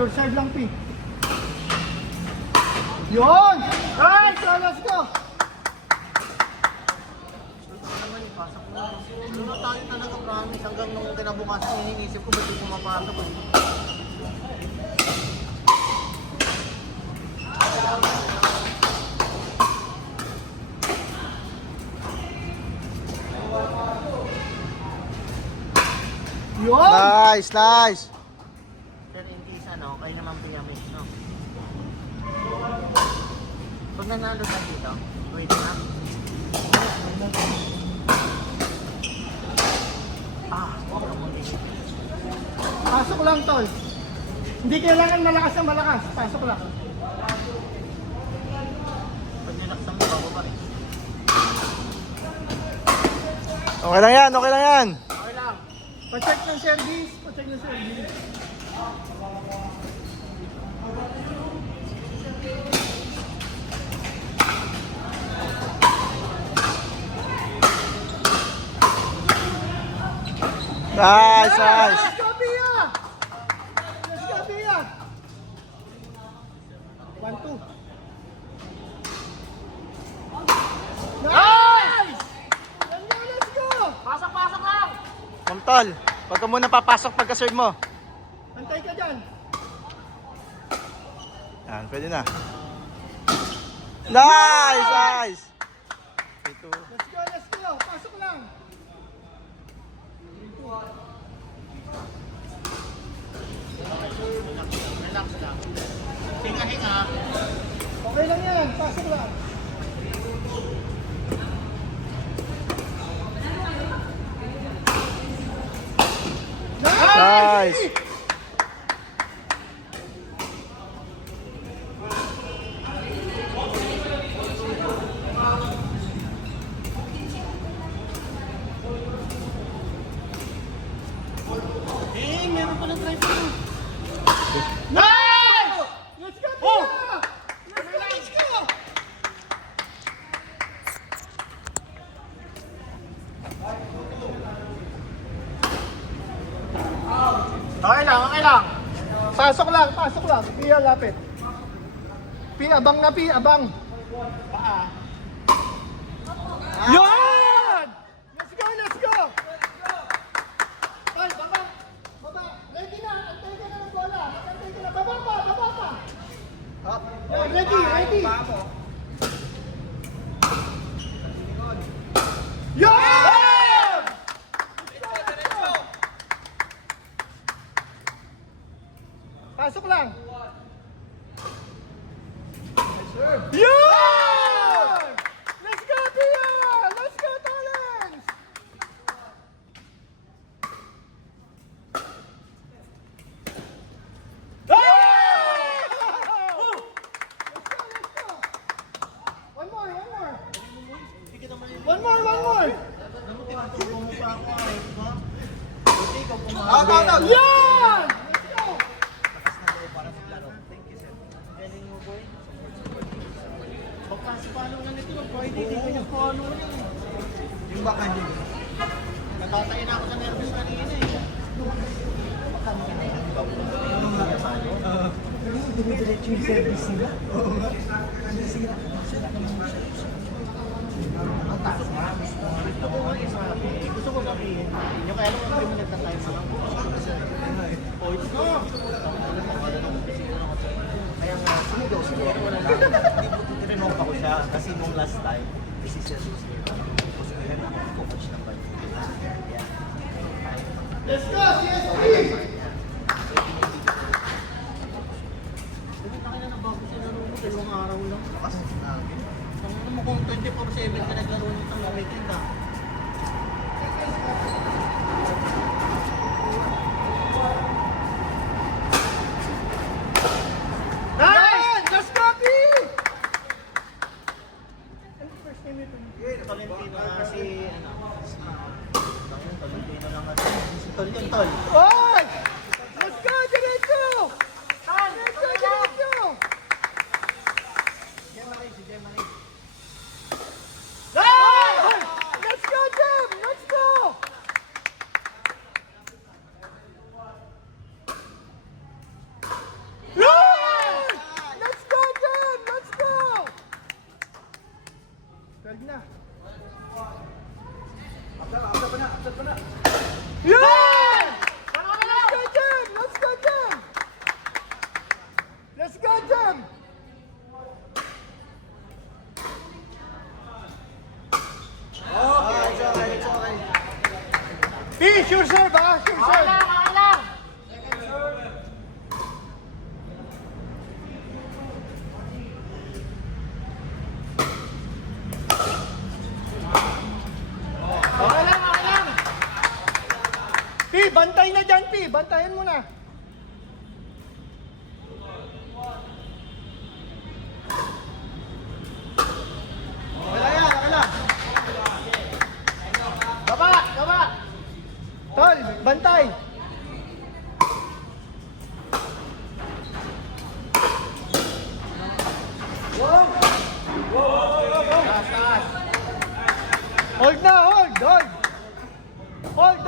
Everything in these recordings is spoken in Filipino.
Short side lang, P. Yun! Right! So, let's go! Doon tayo talaga promise hanggang nung kinabukasan iniisip ko ba't yung pumapasok ko. Yun! Nice, nice. Pero in case ano, kayo naman pinamit, no? Pag nanalo tayo dito, pwede na. Pasok lang, tol. Hindi kailangan malakas na malakas. Pasok lang. Pag nilaksan mo, bago pa rin. Okay lang yan, okay lang yan. Okay lang. Pa-check ng service. Pa-check ng service. Nice, nice. Let's go, Pia! Let's go, Pia! 1-2. Nice! Let's go! Pasok lang! Ma'am Tol, wag ka muna papasok pagka-serve mo. Antay ka dyan. Yan, pwede na. Nice, nice. Ito. Let's go, let's go. Pasok lang. Relax lang. Hinga-hinga. Okay lang yan. Pasok lang. Nice. Eh, meron pa ng drive mo. Nice! Let's go, Pia! Let's go, let's go! Okay lang, okay lang. Pasok lang, pasok lang. Pia, lapit. Pia, abang na, Pia, abang. Paa. Yun! Let's go, let's go! Ay, baba, baba. Ready na, antay ka na ng bola. Antay ka na, baba pa, baba pa. Yan, ready, ready. Yun! Pasok lang. Yun! Let's go, Pia! Let's go, Talents! One more, one more. One more, one more. Tinutulong mo pa ako, ay, no? Buti ikaw pumahabi. Yan! Let's go! Lakas na daw para maglaro. Thank you, sir. Galing mo, boy. Baka si paano na nito, Friday, di kanya paano na yun. Yung baka hindi. Natatay na ako sa nervous kanina eh. Baka mo na yun. Anong nakasayo? Dumidiretso yung service nila. Oo nga. Gusto ko nga isabi, gusto ko sabihin, yung kaya nung 3 minutes na tayo mga oh, it's go! Kaya nga, sumigaw siguro. Tinanong ako siya kasi nung last time, si Sir Susi. Tapos ko yan, ako coach ng balik. Let's go, CSP! Laki na bago siya laro mo, 2 araw lang. Lakas na. Ano mo kung 24/7 ka naglaro nitong weekend ah? Nice! Let's go, P! Ano first name ito? Tolentino na si ano? Tolentino lang natin. Si Tol yun, Tol. Oh! sure serve ha, sure serve. Okay lang. Okay lang, okay lang. P, bantay na dyan, P. Bantayan mo na. Okay lang yan, okay lang. Baba, baba. Tol, bantay. Taas, taas. Hold na, hold, hold. Hold.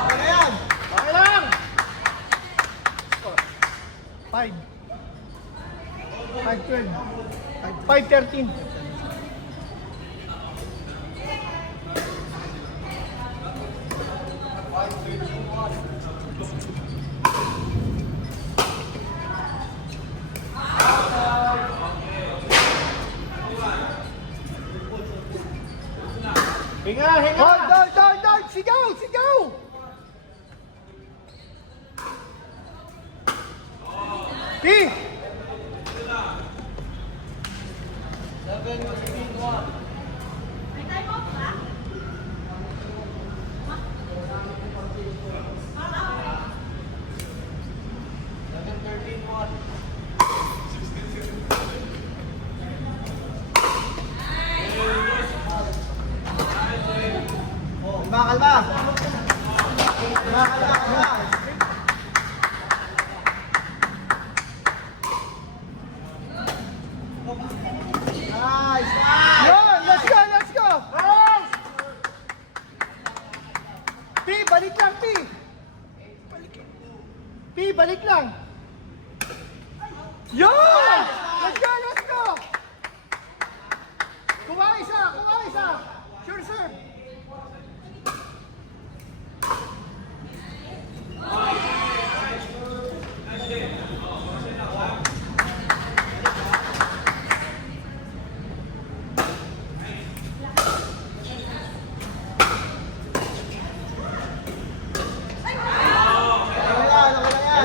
Okay na yan. Okay lang. 5. 5-12. 5-13. Hinga, hinga. Hold. Sigaw. P. Kalma. Kalma. Nice. Yan, let's go. P, balik lang, P. P, balik lang. Yan! Let's go. Kuha isa. Sure serve.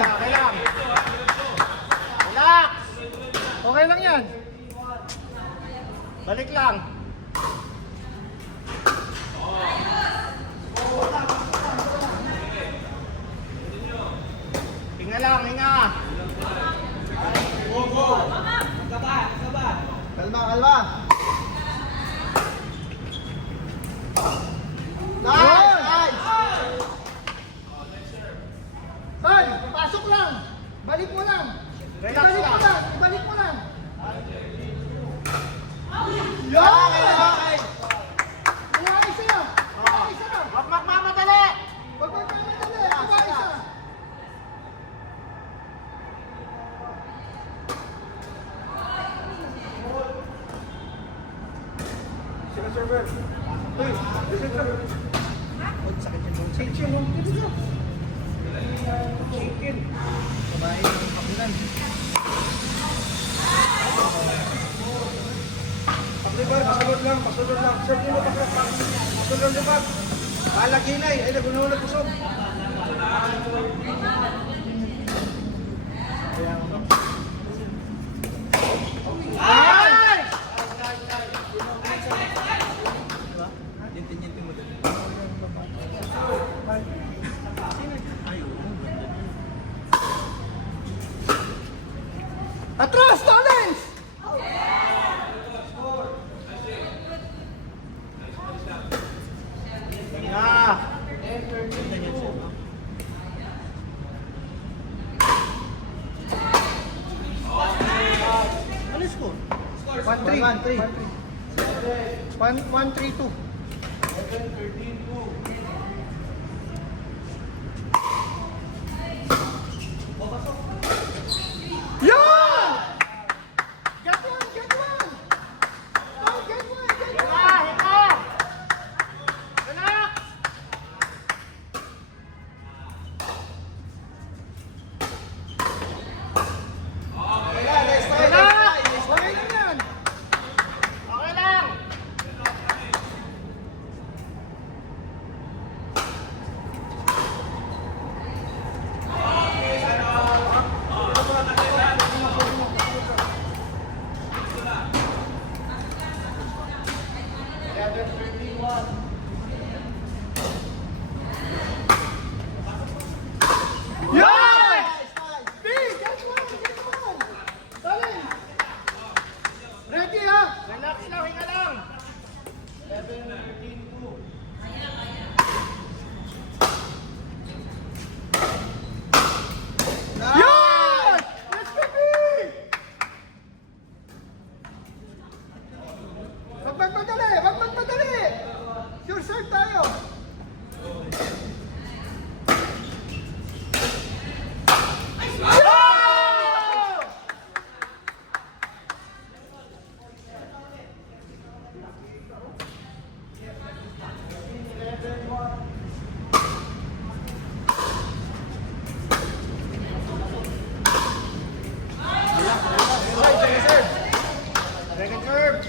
Okay lang. Relax. Okay lang yan. Balik lang. Hinga lang, hinga. Kalma. Nice. Tol, pasok lang. Balik mo lang. Relax lang. Ibalik mo lang. Okay. Kuha isa. Wag magmamadali. Huwag magmamadali. Kuha isa. Pasunod lang. Sir, mo pa pasunod lang ba? Malagi na eh. Ay, nagunahon kusog. Nice. Atras, Lawrence! Hinga. Ano score? 1-3. 1-3-2. Yan! Get one! Oh, get one! Hinga, hinga. Relax. Let's Yan! Big! That's one! That's one! Talent! Ready ha? Relax lang, hinga lang. Yan! Let's go, Big! Wag magmadali! Wag magmadali! Sure serve tayo! Yeah! Second serve.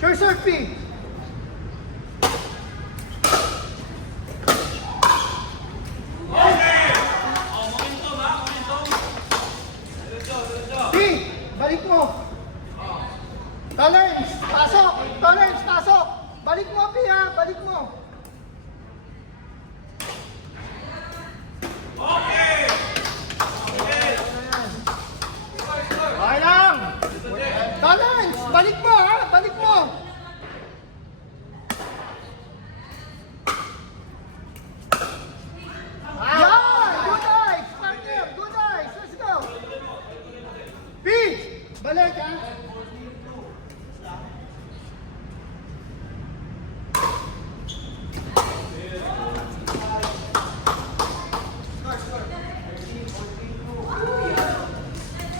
Sure serve, Big! Big! Balik mo! Tolerance! Pasok! Tolerance! Pasok! Balik mo, Big ha! Balik mo! Okay lang. Tolerance! Balik mo ha! Balik mo! Yan! Good eyes! Partner! Good eyes! Let's go! Big! Balik ha!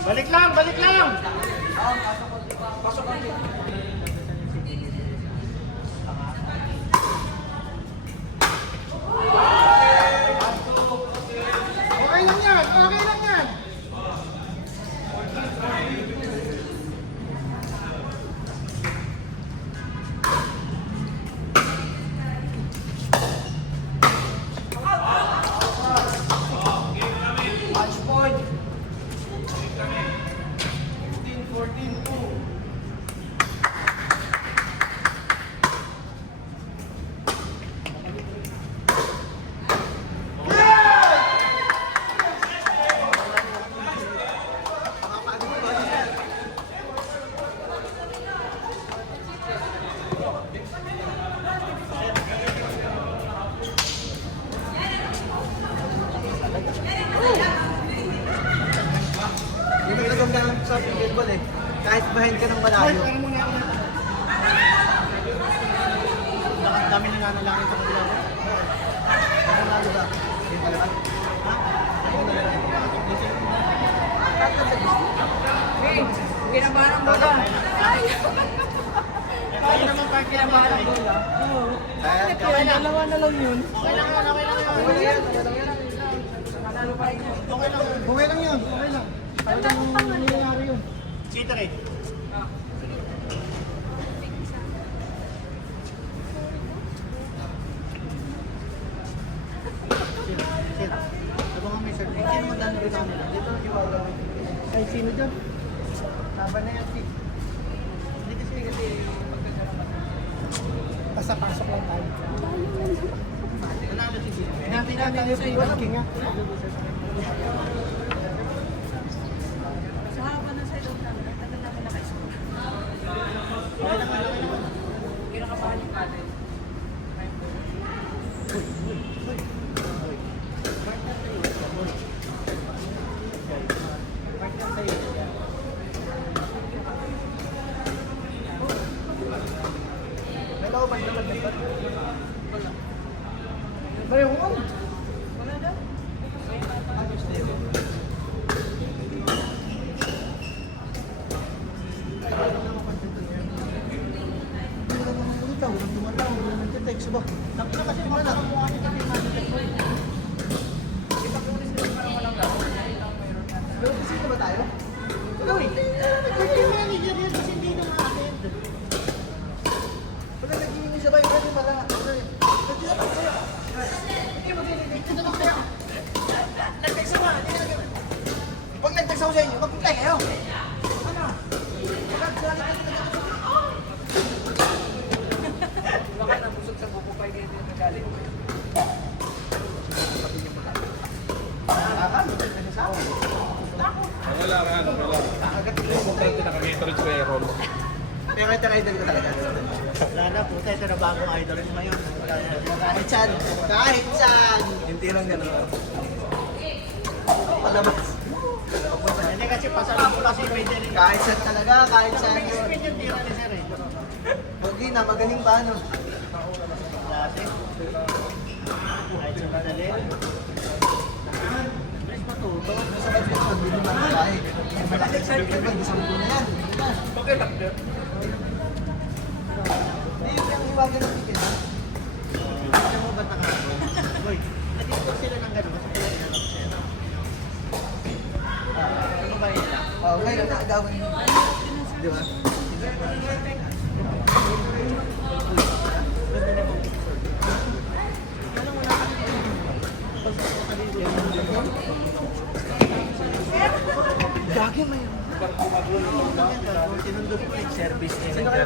Balik lang, balik lang. Okay lang yan! Okay lang yan! Match point. 15-14-2. Hindi ka nagandang sa basketball eh. Kahit behind ka ng malayo. Kami nananalangin sa kanila. Ano lalo ba? Hindi ka naman. Ha? Ano na lang? Tatlo sa gusto. Kinabahan ang bola. Ay! Kaya naman pa kinabahan ang bola. Kaya Dalawa na lang yun. Okay lang yan, okay lang yan. okay lang yan. Nanalo pa rin yun. Okay lang yan. Okay lang yun! Okay lang! Talagang nangyayari yun! Kita rin. Shit. Ito nga may shirt. Sino mo dami rin nila? Dito na iwala. Ay, sino dyan? Laban na yan, Big. Hindi kasi Basta pasok lang tayo. nanalo si Sino. Hinati natin yung free ranking ha. Sa haba ng side of namin, tagal namin naka-score. Kinakabahan yung pattern. Hello, pag naman nito. Bayo ko. Wala daw. Ayos na yun. Wala naging sabay ka rin pala. Hindi mo idol si Meron. Pero ito idol ko talaga. Wala na, puta, ito na bagong idol mo ngayon. Wala na. Kahit saan. Kahit saan. Hindi lang gano'n. Palabas. Hindi kasi pasalam ko kasi may din. Kahit saan talaga. Kahit saan. Spin yung tira ni Sir eh. Pogi na, magaling pa ano. Klase. Kahit sa madali. Mas matuto. Sa ba't yung pagbili ng babae? Malaki sa akin. Isang po na yan. Hindi yung iwagan ng ticket. Alam mo ba't nakako? Boy, nag-isip sila ng gano'n kasi kaya inanap siya. Ano ba yun lang? Oh, ngayon na gawin. Di ba? Gagi may sinundot ko yung service niya. Sino kayo